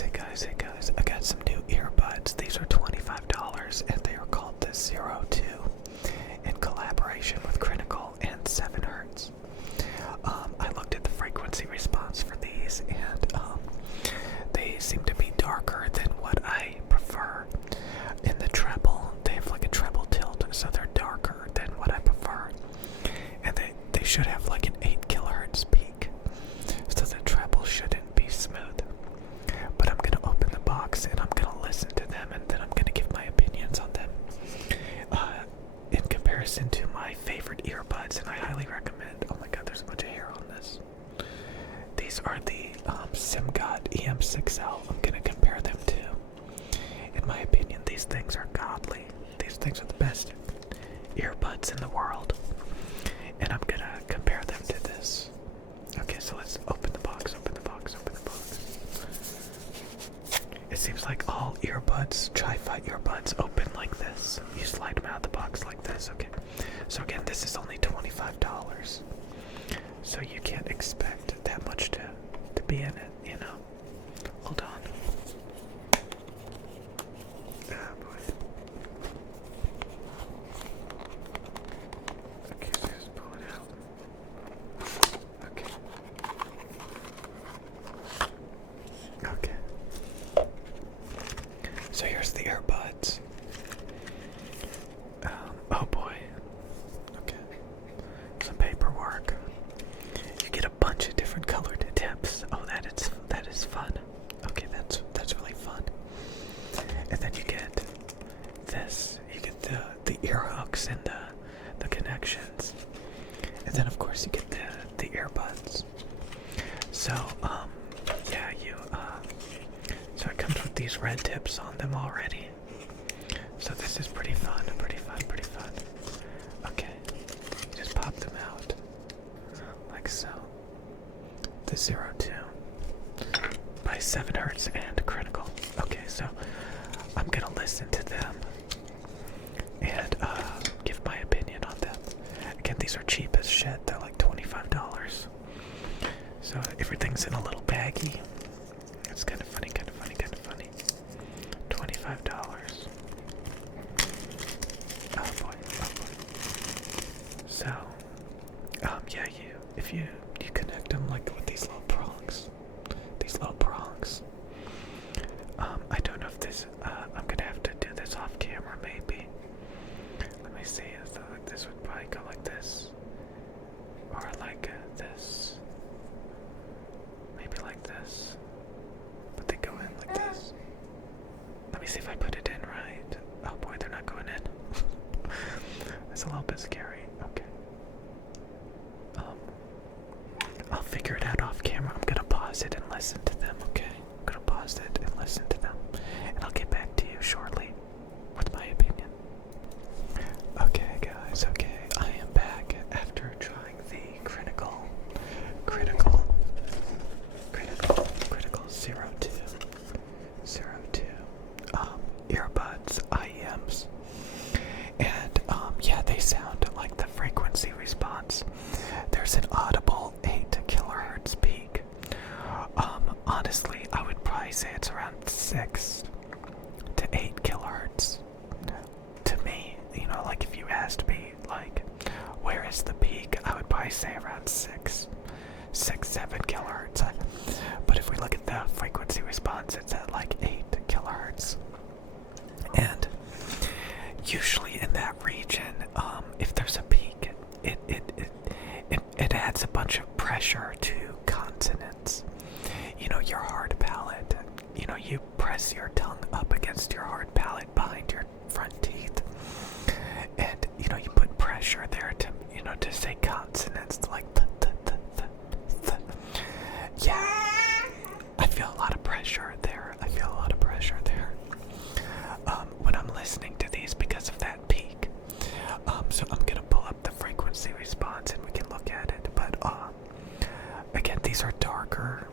hey guys, I got some new earbuds. These are $25 and they are called the 02 in collaboration with Crinacle and 7 Hertz. I looked at the frequency response for these and they seem to be darker than what I prefer. In the treble, they have like a treble tilt, so they're darker than what I prefer. And they should have like an 8 kilohertz peak, so the treble shouldn't be smooth. But I'm gonna open the box and I'm gonna listen to them and then I'm gonna give my opinions on them. In comparison to my favorite earbuds, and I highly recommend. Oh my god, there's a bunch of hair on this. These are the SimGod EM6L. I'm gonna compare them to. In my opinion, these things are godly. These things are the best earbuds in the world. And I'm gonna compare them to this. Okay, so let's open the box, open the box, open the box. It seems like all earbuds, Tri-Fi earbuds, open like this. You slide them out of the box like this, okay. So again, this is only $25. So you can't expect that much to be in it, you know. Hold on. Ah, boy. Okay, so just pull it out. Okay. Okay. So here's the earbuds. Oh boy. Okay. Some paperwork. You get a bunch of different colored tips. Oh, that is fun. Okay, that's really fun. And then you get this. You get the ear hooks and the connections. And then of course you get the earbuds. So yeah, so it comes with these red tips on them already. So this is pretty fun, pretty fun, pretty fun. Okay, you just pop them out like so. The 02 by 7 Hertz and Crinacle. Okay, so I'm gonna listen to them and give my opinion on them. Again, these are cheap as shit. They're like $25. So everything's in a little baggie. It's kind of funny, kind of funny, kind of funny. $25. Oh boy, oh boy. So, yeah, if you connect them like with these little prongs. These little prongs. I don't know if this, I'm gonna have to do this off camera maybe. Let me see, I thought like this would probably go like this. Or like this. Maybe like this. But they go in like this. Let me see if I put it in right. Oh boy, they're not going in. That's a little bit scary. Okay. I'll figure it out off camera. I'm gonna pause it and listen to them, okay? I'm gonna pause it and listen to them. And I'll get back to you shortly with my opinion. Okay guys, okay. I am back after trying the Crinacle 02 earbuds, IEMs. And yeah, they sound like the frequency response. There's an audible 8 kilohertz peak. Honestly, I would probably say it's around 6 to 8 kilohertz. To me, you know, like if you asked me, like, where is the peak? I would probably say around 6, 7 kilohertz. But if we look at the frequency response, it's at like 8 kilohertz. And usually in that region, if there's a peak, it adds a bunch of pressure to consonants. You know, your hard palate. You know, you press your tongue up against your hard palate behind your front teeth, and you know you put pressure there to to say consonants like the. Yeah, I feel a lot of pressure there. When I'm listening to these because of that peak. So I'm gonna pull up the frequency response and we can look at it. But again, these are darker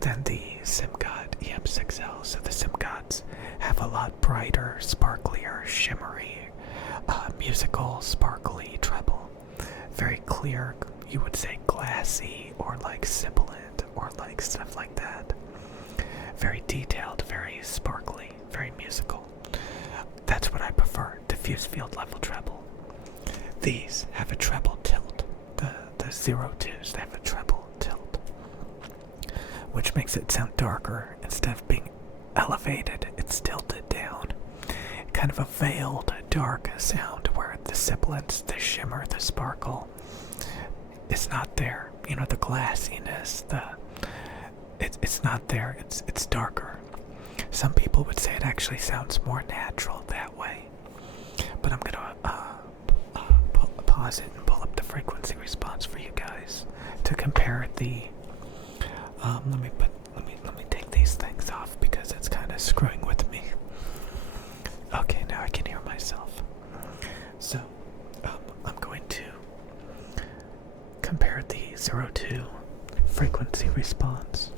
than the SimGod EM6L. So the SimGods have a lot brighter, sparklier, shimmery, musical, sparkly treble. Very clear, you would say glassy or like sibilant or like stuff like that. very detailed, very sparkly, very musical. That's what I prefer, diffuse field level treble. These have a treble tilt. The 02s, they have a treble tilt, which makes it sound darker. Instead of being elevated, it's tilted down. Kind of a veiled, dark sound where the sibilance, the shimmer, the sparkle is not there. You know, the glassiness, it's not there. It's darker. Some people would say it actually sounds more natural that way. But I'm gonna pause it and pull up the frequency response for you guys to compare the. Let me take these things off because it's kind of screwing with me. Okay, now I can hear myself. So, I'm going to compare the 02 frequency response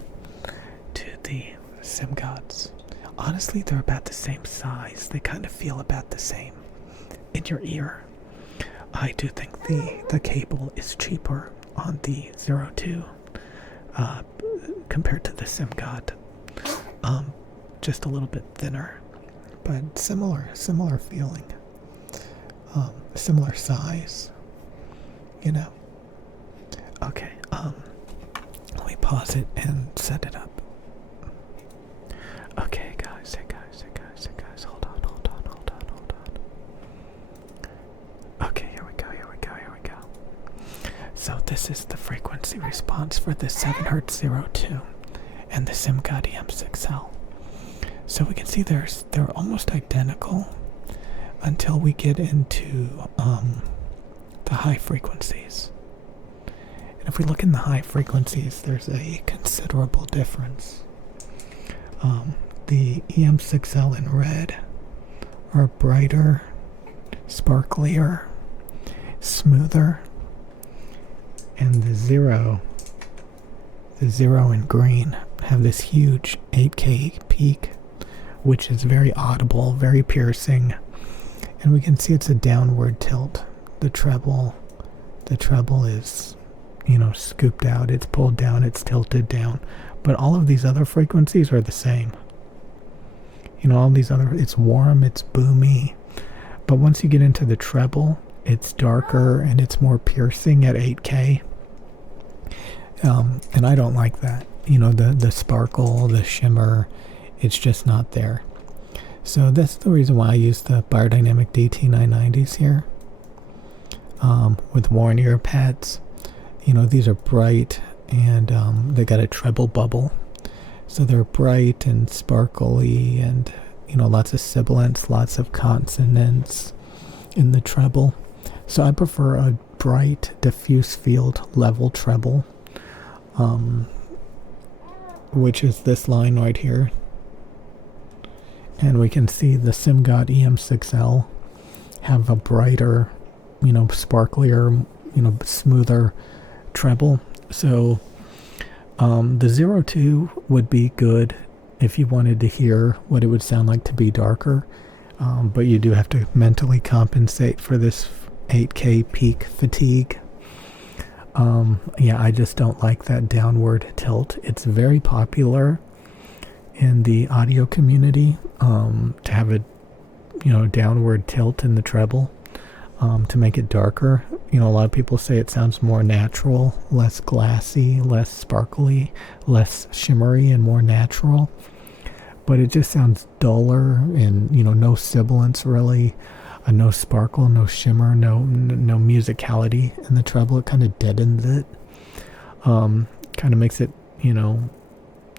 to the SimGods. Honestly, they're about the same size. They kind of feel about the same in your ear. I do think the cable is cheaper on the 02 compared to the SimGod. Just a little bit thinner, but similar feeling. Similar size, you know. Okay, let me pause it and set it up. Okay, guys, hold on. Okay, here we go. So this is the frequency response for the 7Hz 02 and the SimGod EM6L. So we can see they're almost identical until we get into the high frequencies. And if we look in the high frequencies, there's a considerable difference. The EM6L in red are brighter, sparklier, smoother, and the zero in green have this huge 8K peak, which is very audible, very piercing, and we can see it's a downward tilt. The treble is, scooped out, it's pulled down, it's tilted down, but all of these other frequencies are the same. All these other, it's warm, it's boomy, but once you get into the treble, it's darker and it's more piercing at 8K. And I don't like that. The sparkle, the shimmer, it's just not there. So that's the reason why I use the Biodynamic DT990s here. With worn ear pads. These are bright and they got a treble bubble. So they're bright and sparkly and, lots of sibilance, lots of consonants in the treble. So I prefer a bright, diffuse field level treble, which is this line right here. And we can see the SimGod EM6L have a brighter, sparklier, smoother treble. So the 02 would be good if you wanted to hear what it would sound like to be darker, but you do have to mentally compensate for this 8K peak fatigue. I just don't like that downward tilt. It's very popular in the audio community to have a downward tilt in the treble to make it darker. A lot of people say it sounds more natural, less glassy, less sparkly, less shimmery, and more natural. But it just sounds duller and, no sibilance really, no sparkle, no shimmer, no musicality in the treble. It kind of deadens it. Kind of makes it,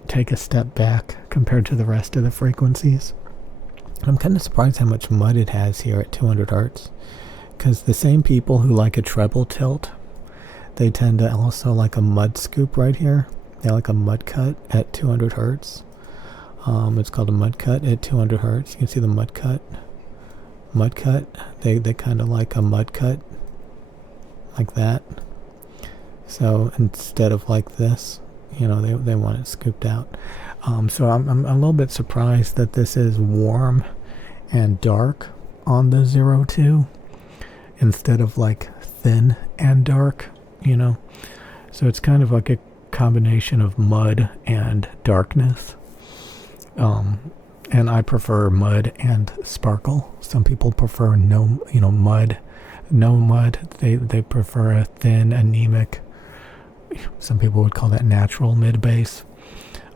take a step back compared to the rest of the frequencies. I'm kind of surprised how much mud it has here at 200 Hz. Because the same people who like a treble tilt, they tend to also like a mud scoop right here. They like a mud cut at 200 Hz. It's called a mud cut at 200 Hz. You can see the mud cut. They kind of like a mud cut like that. So instead of like this, they want it scooped out. So I'm a little bit surprised that this is warm and dark on the 02 instead of like thin and dark, So it's kind of like a combination of mud and darkness. And I prefer mud and sparkle. Some people prefer no, mud, no mud. They prefer a thin, anemic. Some people would call that natural mid bass.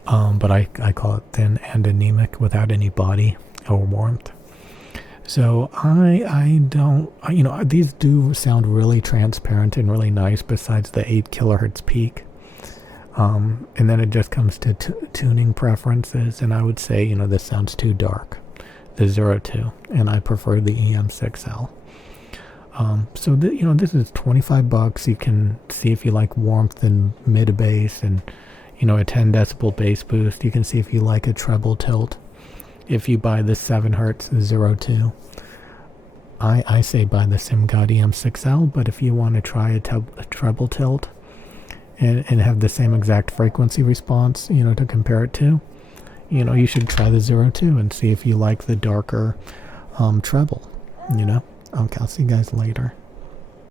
But I call it thin and anemic without any body or warmth. So I don't, these do sound really transparent and really nice besides the 8 kilohertz peak. And then it just comes to tuning preferences, and I would say, this sounds too dark, the 02, and I prefer the EM6L. So this is $25. You can see if you like warmth and mid bass, and a 10 decibel bass boost. You can see if you like a treble tilt. If you buy the 7 hertz 02, I say buy the SimGod EM6L, but if you want to try a treble tilt and have the same exact frequency response, to compare it to, you should try the 02 and see if you like the darker treble, Okay, I'll see you guys later.